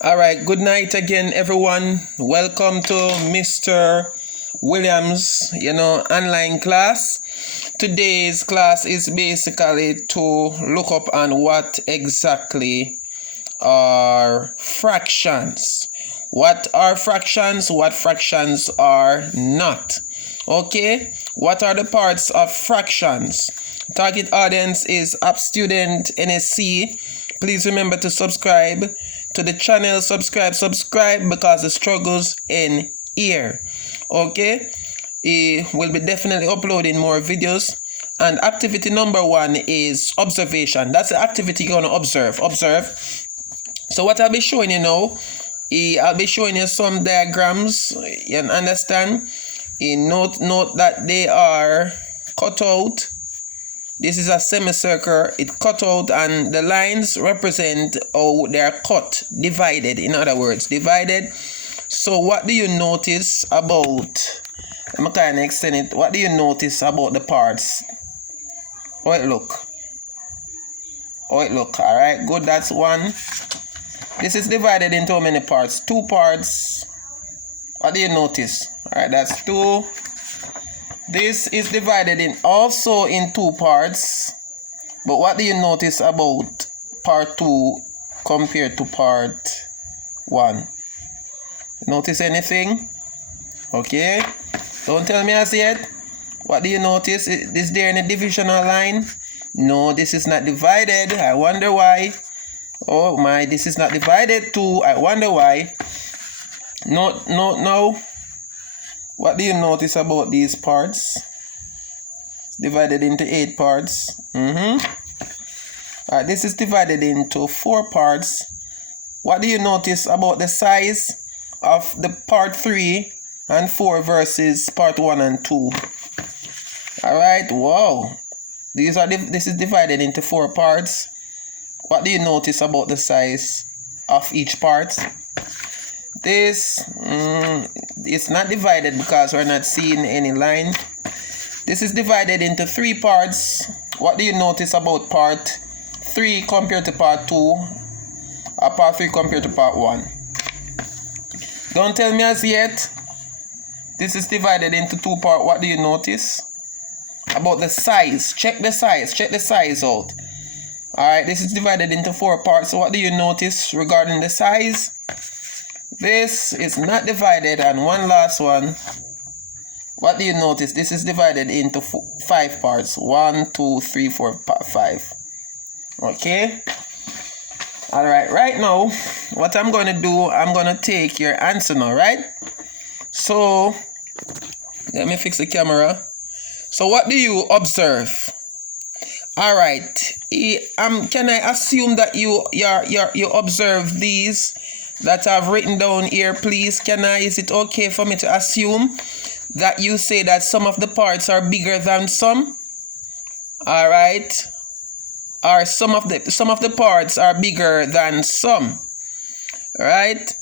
All right, good night again, everyone. Welcome to Mr. Williams, online class. Today's class is basically to look up on what exactly are fractions. What are fractions? What fractions are not? Okay, what are the parts of fractions? Target audience is App Student NSC. Please remember to subscribe to the channel. Subscribe because the struggles in here. Okay, we'll be definitely uploading more videos. And activity number 1 is observation. That's the activity you're gonna observe. So what I'll be showing you now, I'll be showing you some diagrams. You understand? Note that they are cut out. This is a semicircle. It cut out, and the lines represent how they are cut, divided. In other words, divided. So what do you notice about? I'm kind of extend it. What do you notice about the parts? How it look? All right, good. That's one. This is divided into how many parts? 2 parts. What do you notice? All right, that's 2. This is divided also in 2 parts. But what do you notice about part 2 compared to part 1? Notice anything? Okay. Don't tell me as yet. What do you notice? Is there any divisional line? No, this is not divided. I wonder why. Oh my, this is not divided too. I wonder why. No. What do you notice about these parts? It's divided into 8 parts. Alright, this is divided into 4 parts. What do you notice about the size of the part 3 and 4 versus part 1 and 2? Alright, wow. This is divided into 4 parts. What do you notice about the size of each part? This it's not divided because we're not seeing any line. This is divided into 3 parts. What do you notice about part 3 compared to part 2? Or part 3 compared to part 1? Don't tell me as yet. This is divided into 2 parts. What do you notice about the size? Check the size out. Alright, this is divided into 4 parts. So what do you notice regarding the size? This is not divided. And one last one. What do you notice? This is divided into 5 parts. 1, 2, 3, 4, 5. Okay. Alright, right now, what I'm going to do, I'm going to take your answer now, right? So, let me fix the camera. So what do you observe? Alright, can I assume that you observe these that I've written down here, please? Is it okay for me to assume that you say that some of the parts are bigger than some? Alright, or some of the parts are bigger than some, right?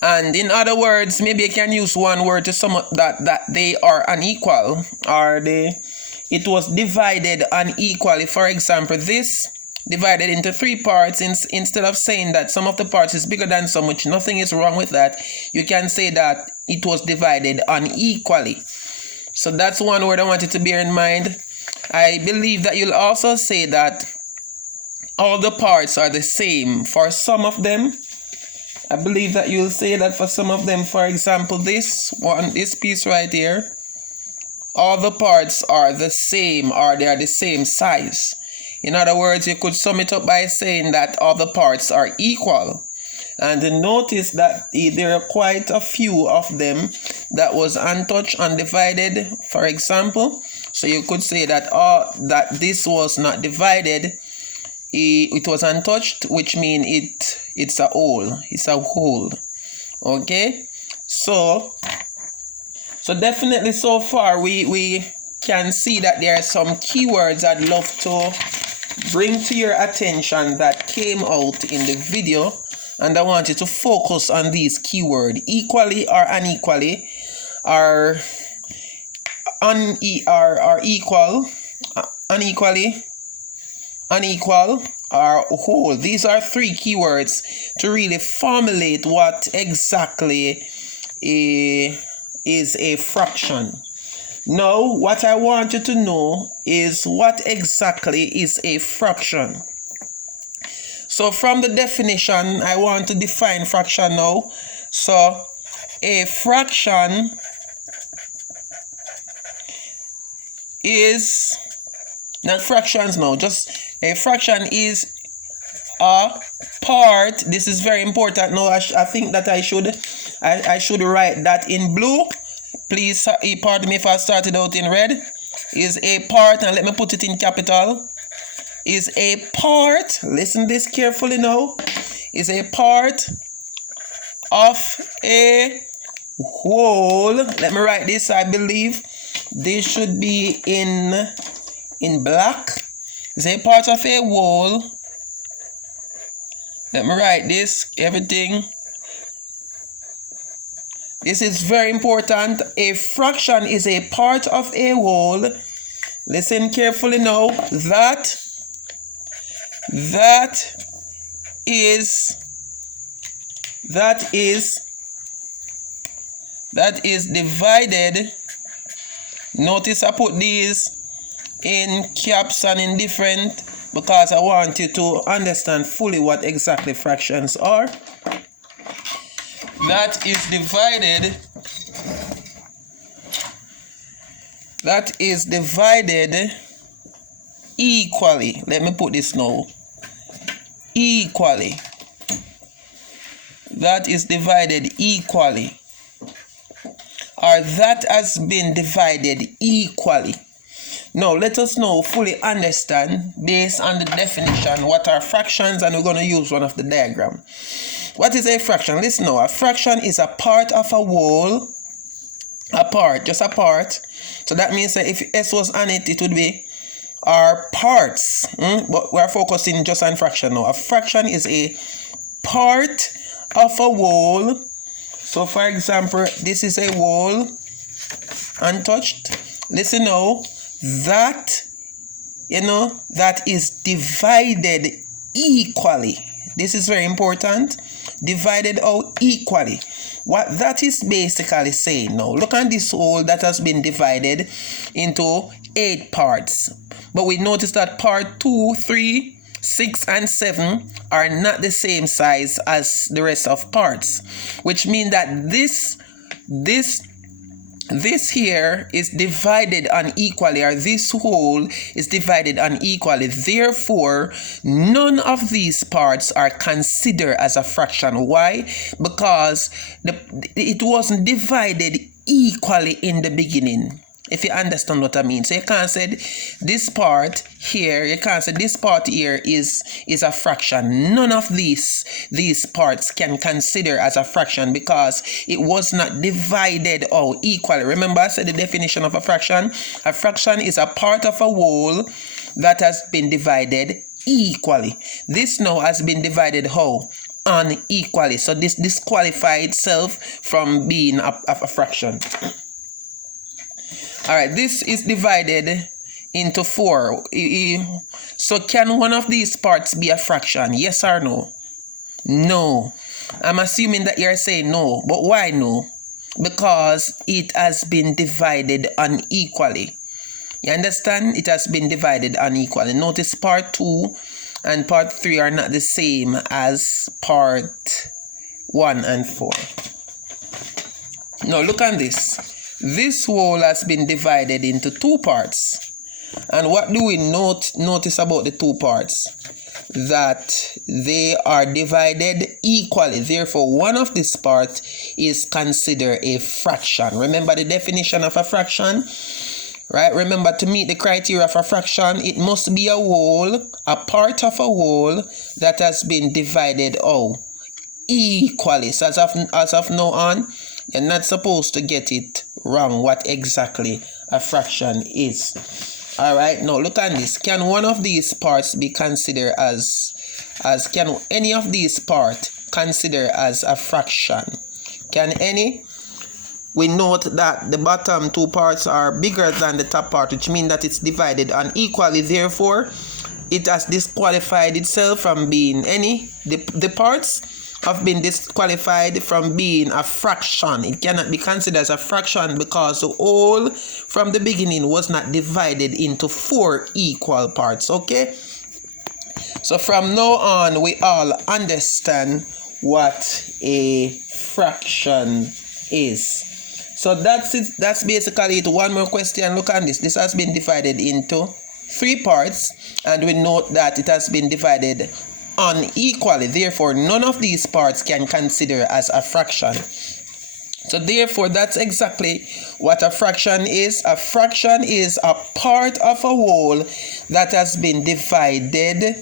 And in other words, maybe I can use one word to sum up that they are unequal, or it was divided unequally. For example, this divided into 3 parts. Instead of saying that some of the parts is bigger than some, which nothing is wrong with that, you can say that it was divided unequally. So that's one word I want you to bear in mind. I believe that you'll also say that all the parts are the same for some of them. I believe that you'll say that for some of them. For example, this piece right here, all the parts are the same, or they are the same size. In other words, you could sum it up by saying that all the parts are equal. And notice that there are quite a few of them that was untouched, undivided, for example. So you could say that that this was not divided. It was untouched, which means it's a whole. It's a whole. Okay? So definitely so far we can see that there are some keywords I'd love to bring to your attention that came out in the video, and I want you to focus on these keywords: equally or unequally, or equal, unequally, unequal, or whole. These are three keywords to really formulate what exactly is a fraction. Now, what I want you to know is what exactly is a fraction. So from the definition, I want to define fraction now. So a fraction is, not fractions now, just a fraction is a part. This is very important. Now I think that I should write that in blue. Please pardon me if I started out in red. Is a part, and let me put it in capital. Is a part, listen this carefully now, is a part of a whole. Let me write this. I believe this should be in black. Is a part of a whole. Let me write this, everything. This is very important. A fraction is a part of a whole. Listen carefully now. That is divided. Notice I put these in caps and in different because I want you to understand fully what exactly fractions are. That is divided equally. Let me put this now. Equally. That is divided equally. Or that has been divided equally. Now let us now fully understand, based on the definition, what are fractions, and we're going to use one of the diagram. What is a fraction? Listen now. A fraction is a part of a whole. A part, just a part. So that means that if S was on it, it would be our parts. But we're focusing just on fraction now. A fraction is a part of a whole. So for example, this is a whole, untouched. Listen now. That is divided equally. This is very important. Divided out equally. What that is basically saying now, look at this whole that has been divided into 8 parts. But we notice that part 2, 3, 6, and 7 are not the same size as the rest of parts. Which means that this here is divided unequally, or this whole is divided unequally. Therefore, none of these parts are considered as a fraction. Why? Because it wasn't divided equally in the beginning. If you understand what I mean. So you can't say this part here, you can't say this part here is a fraction. None of these parts can consider as a fraction because it was not divided out equally. Remember I said the definition of a fraction? A fraction is a part of a whole that has been divided equally. This now has been divided how? Unequally. So this disqualifies itself from being a fraction. Alright, this is divided into 4. So can one of these parts be a fraction? Yes or no? No. I'm assuming that you're saying no. But why no? Because it has been divided unequally. You understand? It has been divided unequally. Notice part 2 and part 3 are not the same as part 1 and 4. Now look at this. This whole has been divided into 2 parts. And what do we notice about the 2 parts? That they are divided equally. Therefore, one of these parts is considered a fraction. Remember the definition of a fraction? Right? Remember, to meet the criteria of a fraction, it must be a whole, a part of a whole that has been divided out equally. So as of now on, you're not supposed to get it wrong what exactly a fraction is. Alright, now look at this. Can one of these parts be considered can any of these parts consider as a fraction? Can any? We note that the bottom 2 parts are bigger than the top part, which means that it's divided unequally. Therefore, it has disqualified itself from being the parts have been disqualified from being a fraction. It cannot be considered as a fraction because the whole from the beginning was not divided into 4 equal parts. Okay, so from now on we all understand what a fraction is. So that's it. That's basically it. One more question. Look at this. This has been divided into 3 parts, and we note that it has been divided unequally. Therefore, none of these parts can consider as a fraction. So therefore, that's exactly what a fraction is. A fraction is a part of a whole that has been divided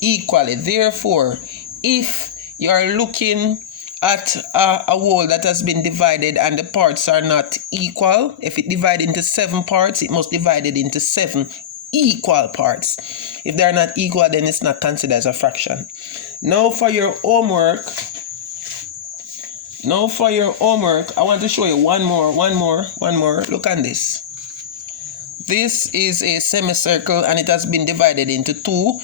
equally. Therefore, if you are looking at a whole that has been divided and the parts are not equal, if it divided into 7 parts, it must divide it into 7 equal parts. If they are not equal, then it's not considered as a fraction. Now for your homework, I want to show you one more. Look at this. This is a semicircle and it has been divided into two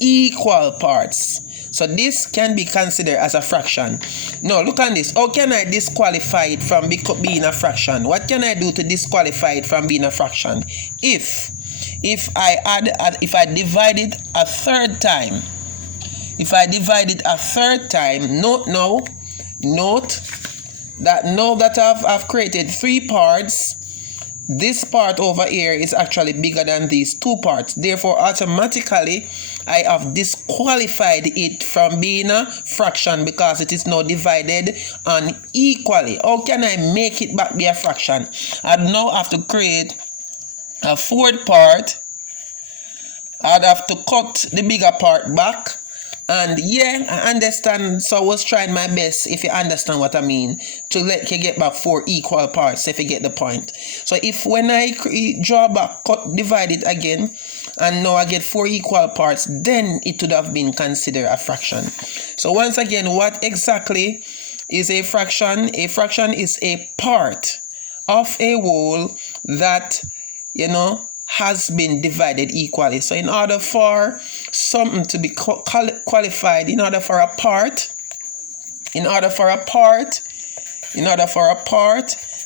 equal parts. So this can be considered as a fraction. Now look at this. How can I disqualify it from being a fraction? What can I do to disqualify it from being a fraction? If I divide it a third time, note that now that I've created 3 parts, this part over here is actually bigger than these 2 parts. Therefore, automatically, I have disqualified it from being a fraction because it is now divided unequally. How can I make it back be a fraction? I now have to create a 4th part. I'd have to cut the bigger part back. And yeah, I understand. So I was trying my best, if you understand what I mean, to let you get back 4 equal parts, if you get the point. So if when I draw back, divide it again, and now I get 4 equal parts, then it would have been considered a fraction. So once again, what exactly is a fraction? A fraction is a part of a whole that, has been divided equally. So in order for something to be qualified, in order for a part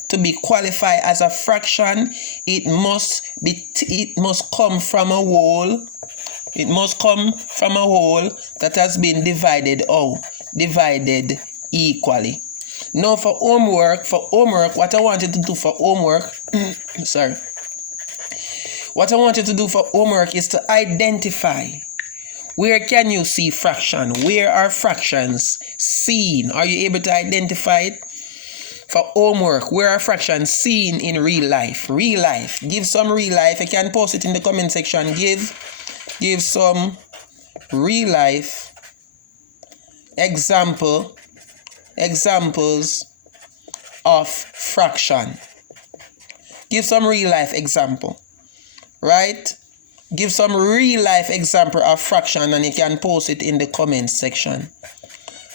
to be qualified as a fraction, it must come from a whole. It must come from a whole that has been divided equally. Now for homework, what I wanted to do for homework, What I want you to do for homework is to identify where can you see fraction? Where are fractions seen? Are you able to identify it? For homework, where are fractions seen in real life? Real life. Give some real life. You can post it in the comment section. Give some real life examples of fraction. Give some real life example. Right? Give some real life example of fraction and you can post it in the comment section.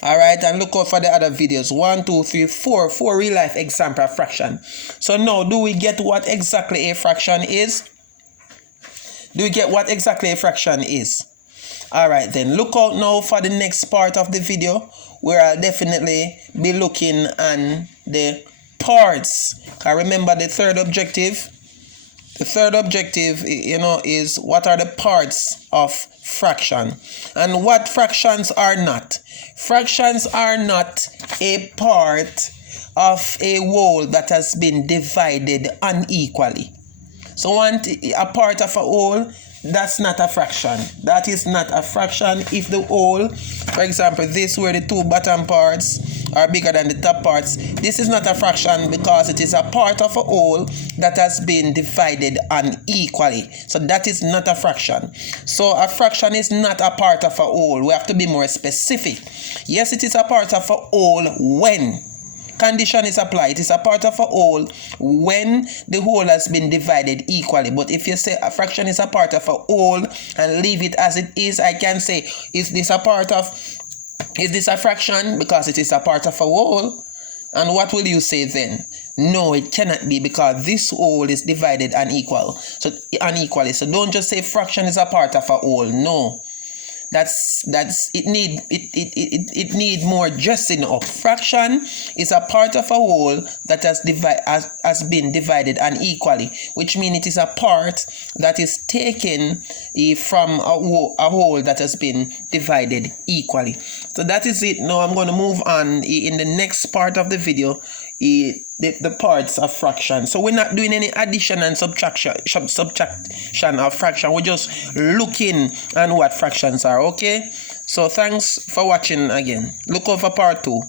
Alright, and look out for the other videos. 1, 2, 3, 4 real life example of fraction. So now, do we get what exactly a fraction is? Alright then, look out now for the next part of the video where I'll definitely be looking at the parts. I remember the third objective. The third objective, is what are the parts of fraction and what fractions are not. Fractions are not a part of a whole that has been divided unequally. So a part of a whole, that's not a fraction. That is not a fraction if the whole, for example, this where the 2 bottom parts are bigger than the top parts. This is not a fraction because it is a part of a whole that has been divided unequally. So that is not a fraction. So a fraction is not a part of a whole. We have to be more specific. Yes, it is a part of a whole when condition is applied. It is a part of a whole when the whole has been divided equally. But if you say a fraction is a part of a whole and leave it as it is, I can say, is this a fraction? Because it is a part of a whole. And what will you say then? No, it cannot be, because this whole is divided unequally. So don't just say fraction is a part of a whole. No. It need more dressing up. Fraction is a part of a whole that has been divided unequally, which means it is a part that is taken from a whole that has been divided equally. So that is it. Now I'm going to move on in the next part of the video. The parts of fraction. So we're not doing any addition and subtraction of fraction. We're just looking at what fractions are. Okay, so thanks for watching again. Look over part 2.